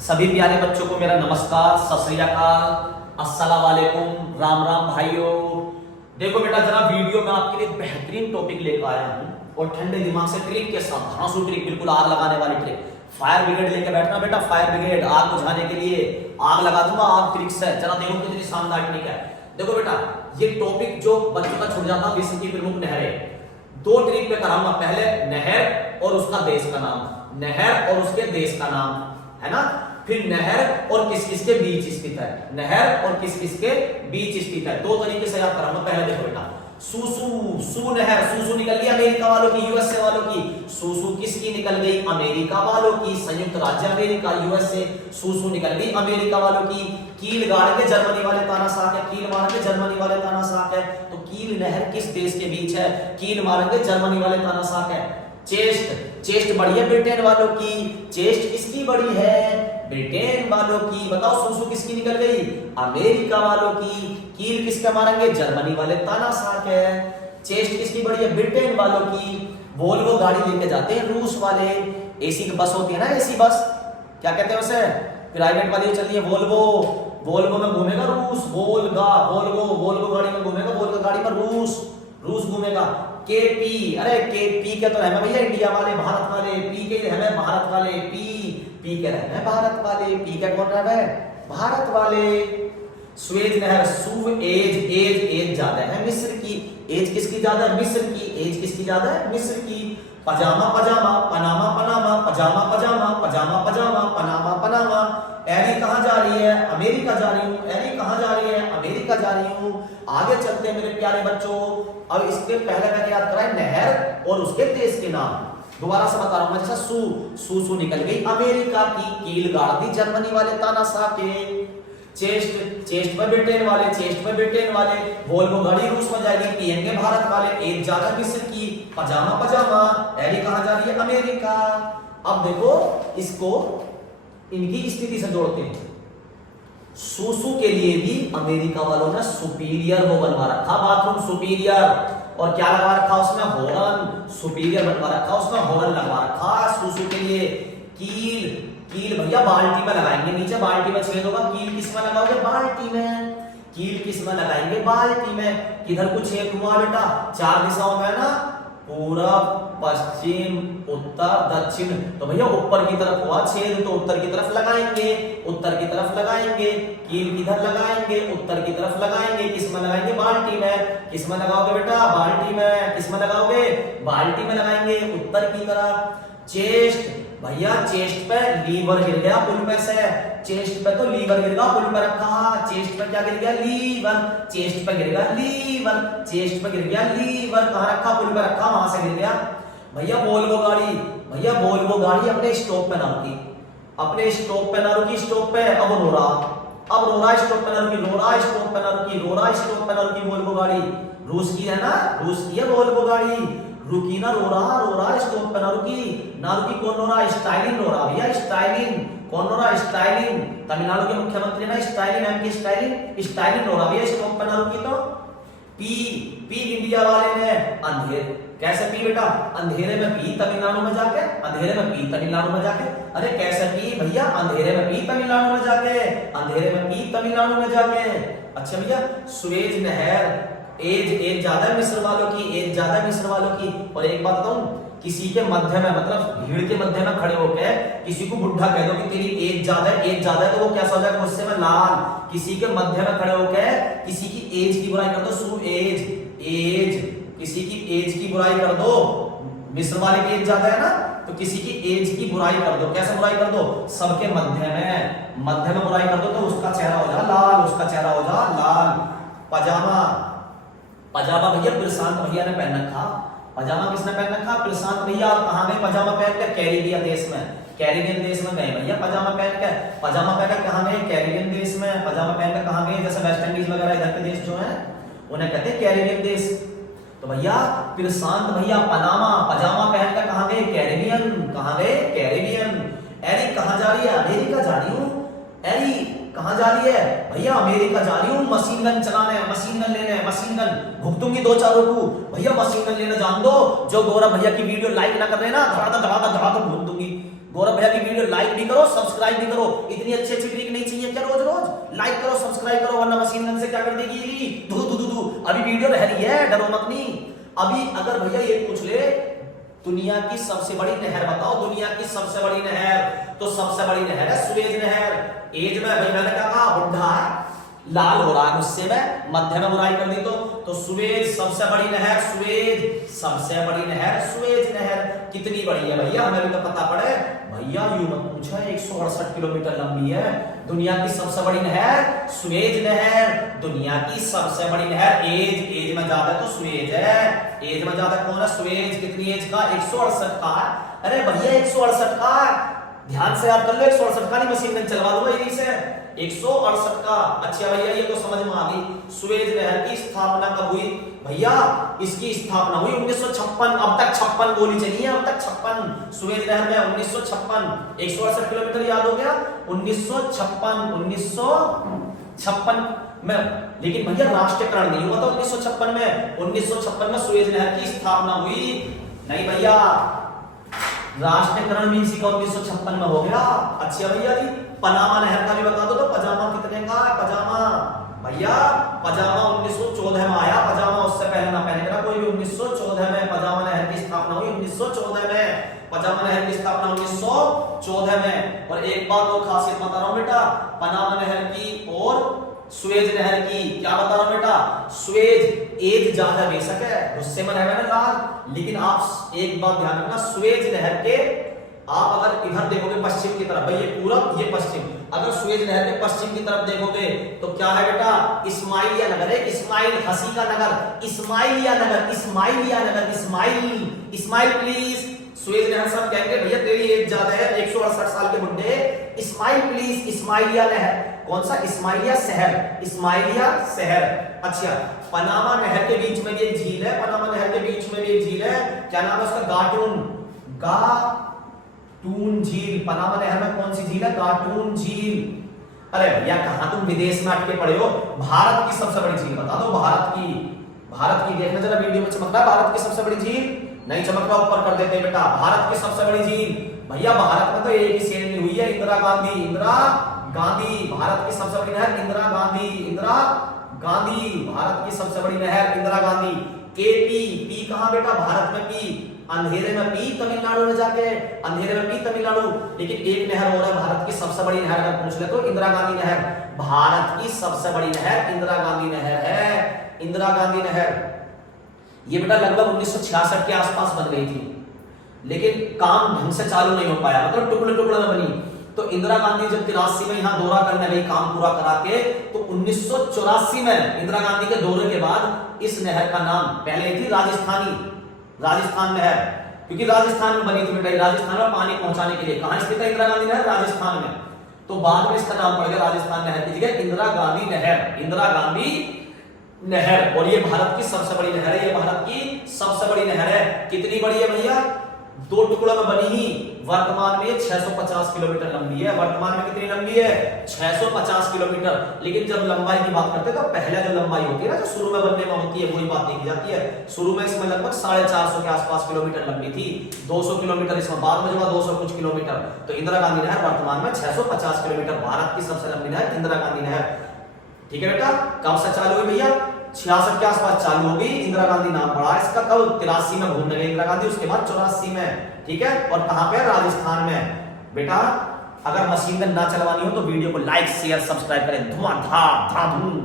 सभी प्यारे बच्चों को मेरा नमस्कार, सत श्री अकाल, अस्सलाम वालेकुम, राम राम भाइयों। देखो बेटा, जरा वीडियो में आपके लिए बेहतरीन टॉपिक लेकर आया हूं और ठंडे दिमाग से ट्रिक के साथ, धांसू ट्रिक, बिल्कुल आग लगाने वाली ट्रिक। फायर ब्रिगेड लेके बैठना बेटा, फायर ब्रिगेड आग बुझाने के लिए आग लगा दूंगा, आग ट्रिक से। जरा देखो कितनी शानदार ट्रिक है। देखो बेटा, ये टॉपिक जो बच्चों का छूट जाता, विश्व की प्रमुख नहरें, दो ट्रिक पे कराऊंगा। पहले नहर और उसका देश का नाम, नहर और उसके देश का नाम, है ना। फिर नहर और किस किस के बीच स्थित है, नहर और किस किस के बीच स्थित है। दो तरीके से याद कराऊंगा। पहले देखो बेटा, सूसू, सू नहर, सूसू निकल गई अमेरिका वालों की, यूएसए वालों की। सूसू किसकी निकल गई? अमेरिका वालों की, संयुक्त राज्य अमेरिका, यूएसए। सूसू निकल गई अमेरिका वालों की। कील गाड़ के जर्मनी वाले तानाशाह है, कील मार के जर्मनी वाले तानाशाह है। तो कील नहर किस देश के बीच है? कील मारेंगे जर्मनी वाले तानाशाह है। चेस्ट, चेस्ट बड़ी है ब्रिटेन वालों की। चेस्ट किसकी बड़ी है? ब्रिटेन वालों की। बताओ सूसू किसकी निकल गई? अमेरिका वालों की। कील किसका मारेंगे? जर्मनी वाले तानाशाह है। चेस्ट किसकी बड़ी है? ब्रिटेन वालों की। वोल्वो गाड़ी लेके जाते हैं रूस वाले। एसी की बस होती है ना, एसी बस, क्या कहते हैं उसे? प्राइवेट वाली चल रही है वोल्वो। वोल्वो में घूमेगा रूस, वोल्गा, वोल्वो, वोल्वो गाड़ी में घूमेगा, वोल्गा गाड़ी में रूस, रूस घूमेगा। केपी, अरे केपी के तो है भैया इंडिया वाले, भारत वाले। पी के है भारत वाले, पी के रहे भारत वाले। पी के कौन रहे? भारत वाले। स्वेज नहर, सुएज, एज ज्यादा है मिस्र की। एज किसकी ज्यादा है? मिस्र की। एज किसकी ज्यादा है? मिस्र की। पजामा पजामा, पनामा पनामा, पजामा पजामा, पजामा पजामा, पनामा पनामा। एरी कहां जा रही है? अमेरिका जा रही हूं। एरी कहां जा रही है? अमेरिका जा रही हूं। आगे चलते हैं मेरे प्यारे बच्चों। अब इसके पहले मैंने याद कराया नहर और उसके देश के नाम। दोबारा से बता रहा हूं। जैसा सू निकल गई अमेरिका की। कील गाड़ दी जर्मनी वाले तानाशाह के। चेस्ट में ब्रिटेन वाले, चेस्ट में ब्रिटेन वाले। वोल्वो गाड़ी रूस में जाएगी, पिएंगे भारत वाले। एक ज्यादा मिस्र की। पजामा पजामा, एरी कहां जा रही है? अमेरिका। अब देखो इसको इनकी स्थिति से जोड़ते हैं। सूसू के लिए भी अमेरिका वालों ने सुपीरियर वो बनवा रखा, बाथरूम सुपीरियर। और क्या लगा रखा उसमें? हॉर्न। सुपीरियर बनवा रखा उसमें, हॉर्न लगवा रखा सूसू के लिए। कील, कील भैया बाल्टी में लगाएंगे, नीचे बाल्टी में छेद होगा। कील किस में लगाओगे? बाल्टी में। कील किस में लगाएंगे? बाल्टी में। किधर को छेद हुआ बेटा? चार दिशाओं में ना, पूरब, पश्चिम, उत्तर, दक्षिण। तो भैया ऊपर की तरफ हुआ छेद, तो उत्तर की तरफ लगाएंगे, उत्तर की तरफ लगाएंगे। कील किधर लगाएंगे? उत्तर की तरफ लगाएंगे। किस में लगाएंगे? बाल्टी में। किस में लगाओगे बेटा? बाल्टी में। किस में लगाओगे? बाल्टी में लगाएंगे, उत्तर की तरफ। चेस्ट, भैया चेस्ट पे लीवर गिर गया पुल में से। चेस्ट पे तो लीवर गिर गया, पुल पे रखा। चेस्ट पे क्या गिर गया? लीवर। चेस्ट पे गिर गया लीवर, चेस्ट पे गिर गया लीवर। कहां रखा? पुल पे रखा, वहां से गिर गया। भैया वोल्वो गाड़ी, भैया वोल्वो गाड़ी अपने स्टॉप पे ना रुकी, अपने स्टॉप पे ना रुकी, स्टॉप पे। अब रो रहा, अब रो रहा, स्टॉप पे ना रुकी, रो रहा, स्टॉप पे ना रुकी, रो रहा, स्टॉप पे ना रुकी। वोल्वो गाड़ी रूस की है ना, रूस की है वोल्वो गाड़ी। रुकी ना, रो रहा, स्टॉप पे ना रुकी, ना रुकी। कौन रो रहा? स्टालिन रो रहा भैया, स्टालिन। कौन रो रहा? स्टालिन। तमिलनाडु के मुख्यमंत्री ना स्टालिन, एम के स्टालिन। स्टालिन रो रहा भैया, स्टॉप पे ना रुकी। तो पी इंडिया वाले ने अंधेरे, कैसे पी बेटा? अंधेरे में पी तमिलनाडु में जाके, अंधेरे में पी तमिलनाडु में जाके। अरे कैसे पी भैया? अंधेरे में पी तमिलनाडु में जाके, अंधेरे में पी तमिलनाडु में जाके। अच्छा भैया, सुएज नहर, एज ज्यादा है मिस्र वालों की, एज ज्यादा है मिस्र वालों की। और एक बात बताऊं, किसी के मध्य में, मतलब भीड़ के मध्य में खड़े होकर किसी को बुढ़ा कह दो कि तेरी एज ज्यादा है, एज ज्यादा है, तो वो कैसा हो जाएगा? गुस्से में लाल। किसी के मध्य में खड़े होकर किसी की एज की बुराई कर दो, सु एज, एज, किसी की एज की बुराई कर दो। मिस्र वाले की एज ज्यादा है ना, तो किसी की एज की बुराई कर दो। कैसे बुराई कर दो? सबके मध्य में बुराई कर दो, तो उसका चेहरा हो जा लाल, उसका चेहरा हो जा लाल। पजामा, पजामा भैया प्रशांत भैया ने पहन रखा। पजामा किसने पहन रखा? प्रशांत भैया। कहां गए पजामा पहन कर? कैरिबियन देश में, कैरिबियन देश में गए भैया पजामा पहन कर। पजामा पहनकर कहां गए? कैरिबियन देश में। पजामा पहनकर कहां गए? जैसे वेस्ट इंडीज वगैरह इधर के देश जो है उन्हें कहते हैं कैरिबियन देश। तो भैया प्रशांत भैया पनामा, पजामा पहनकर कहां गए? कैरिबियन। कहां गए? कैरिबियन। एरी कहां जा रही है? अमेरिका जा रही हूं। एरी कहां जा रही है? भैया अमेरिका जा रही हूं, मशीन गन चलाने, मशीन गन लेने, मशीन गन भुगतूंगी दो चारों को। भैया मशीन गन लेने जान दो। जो गौरव भैया की वीडियो लाइक ना कर रहे ना, धड़ाधड़ धड़ाधड़ धड़ाधड़ भून दूंगी। गौरव भैया की वीडियो लाइक भी करो, सब्सक्राइब भी करो। इतनी अच्छी अच्छी ट्रिक नहीं चाहिए क्या रोज रोज? लाइक करो, सब्सक्राइब करो, वरना मशीन गन से क्या कर देगी, धू धू धू धू। अभी वीडियो रह रही है, डरो मत नहीं। अभी अगर भैया ये पूछ ले दुनिया की सबसे बड़ी नहर बताओ, दुनिया की सबसे बड़ी नहर, तो सबसे बड़ी नहर है सुएज नहर। एज में भाई मैंने क्या कहा, बुढ़ा है, लाल हो रहा है गुस्से में, मध्य में बुराई कर दी तो सुएज सबसे बड़ी नहर, सुएज सबसे बड़ी नहर, सुएज नहर कितनी बड़ी है भैया, हमें भी तो पता पड़े भैया। यूं मत पूछो, 168 किलोमीटर लंबी है दुनिया की सबसे बड़ी नहर, सुएज नहर। दुनिया की सबसे बड़ी नहर, एज में ज्यादा तो सुएज है, एज में ज्यादा कौन है, सुएज। कितनी एज का, 168 का। अरे भैया 168 का, ध्यान से याद कर लो, 168 का नहीं, मशीन गन चलवा दूंगा यहीं से, 168 का। अच्छा भैया ये तो समझ में आ गई। सुएज नहर की स्थापना कब हुई भैया? इसकी स्थापना हुई 1956। अब तक 56 गोली चली है, अब तक 56 सुएज नहर में, 1956। 168 किलोमीटर याद हो गया, 1956 में। लेकिन भैया राष्ट्रीयकरण नहीं हुआ था 1956 में। 1956 में सुएज नहर की स्थापना हुई नहीं भैया, राष्ट्रीयकरण भी इसी का 1956 में हो गया। अच्छा भैया जी पनामा नहर का भी बता दो, तो पजामा कितने का है, पजामा भैया, पजामा 1914 में आया, पजामा उससे पहले ना पहने का कोई भी। 1914 में पजामा नहर की स्थापना हुई, 1914 में पजामा नहर की स्थापना 1914 में। और एक बात और खासियत बता रहा हूं बेटा, पनामा नहर की और सुएज नहर की, क्या बता रहा हूं बेटा, सुएज एज ज्यादा बेशक है, गुस्से में रहेगा ना लाल, लेकिन आप एक बात ध्यान रखना, सुएज नहर के आप अगर इधर देखोगे पश्चिम की तरफ, भाई ये पूरब ये पश्चिम, अगर सुएज नहर के पश्चिम की तरफ देखोगे तो क्या है बेटा, इस्माइलिया नगर है, इस्माइल, हंसी का नगर, इस्माइलिया नगर, इस्माइलिया नगर, इस्माइल, इस्माइल प्लीज। सुएज नहर सब कहेंगे भैया तेरी एज ज्यादा है, 168 साल के बुड्ढे, इस्माइल प्लीज, इस्माइलिया नहर, कौन सा, इस्माइलिया शहर, इस्माइलिया शहर। अच्छा पनामा नहर के बीच में भी एक झील है, पनामा नहर के बीच में भी एक झील है, क्या नाम है उसका, गाटून, गाटून झील। पनामा नहर में कौन सी झील है, गाटून झील। अरे भैया कहां तुम विदेश में अटके पड़े हो, भारत की सबसे बड़ी झील बता दो, भारत की, भारत की देखना जरा वीडियो में चमक रहा है, भारत की सबसे बड़ी झील नहीं चमक रहा, ऊपर कर देते बेटा, भारत की सबसे बड़ी झील। भैया भारत में तो एक ही शेरनी हुई है, इंदिरा गांधी, इंदिरा गांधी, भारत की सबसे बड़ी नहर इंदिरा गांधी, इंदिरा गांधी, भारत की सबसे बड़ी नहर इंदिरा गांधी। केपी, पी कहां बेटा, भारत में पी, अंधेरे में पी, तमिलनाडु में जाके, अंधेरे में पी तमिलनाडु। लेकिन एक नहर हो रहा है भारत की सबसे बड़ी नहर, अगर पूछ ले तो इंदिरा गांधी नहर, भारत की सबसे बड़ी नहर इंदिरा गांधी नहर है, इंदिरा गांधी नहर। ये बेटा लगभग 1966 के आसपास बन गई थी, लेकिन काम ढंग से चालू नहीं हो पाया, मतलब टुकड़े टुकड़े में बनी। तो इंदिरा गांधी जब 83 में यहाँ दौरा करने गई काम पूरा करा के, तो 1984 में इंदिरा गांधी के दौरे के बाद इस नहर का नाम, पहले थी राजस्थानी, राजस्थान नहर, क्योंकि राजस्थान में बनी थी बेटा, राजस्थान में पानी पहुंचाने के लिए। कहां स्थित है इंदिरा गांधी नहर, राजस्थान में। तो बाद में इसका नाम पड़ गया राजस्थान नहर की जगह इंदिरा गांधी नहर, इंदिरा गांधी नहर। और ये भारत की सबसे बड़ी नहर है, ये भारत की सबसे बड़ी नहर है। कितनी बड़ी है भैया, दो टुकड़ों में बनी ही, वर्तमान में 650 किलोमीटर लंबी है, वर्तमान में कितनी लंबी है, 650 किलोमीटर। लेकिन जब लंबाई की बात करते हैं तो पहले जो लंबाई होती है ना, जो शुरू में बनने में होती है, वही बात देखी जाती है। शुरू में इसमें लगभग 450 के आसपास किलोमीटर लंबी थी, 200 किलोमीटर इसमें बाद में जब 200 कुछ किलोमीटर। तो इंदिरा गांधी नहर वर्तमान में 650 किलोमीटर, भारत की सबसे लंबी नहर इंदिरा गांधी नहर। ठीक है बेटा, कब से चालू हुई भैया, 66 के आसपास चालू होगी, इंदिरा गांधी नाम पड़ा इसका। कब, 83 में घूमने गए इंदिरा गांधी, उसके बाद 84 में। ठीक है, और कहां पे, राजस्थान में। बेटा अगर मशीन गन ना चलवानी हो तो वीडियो को लाइक शेयर सब्सक्राइब करें, धुआंधार धाधूम।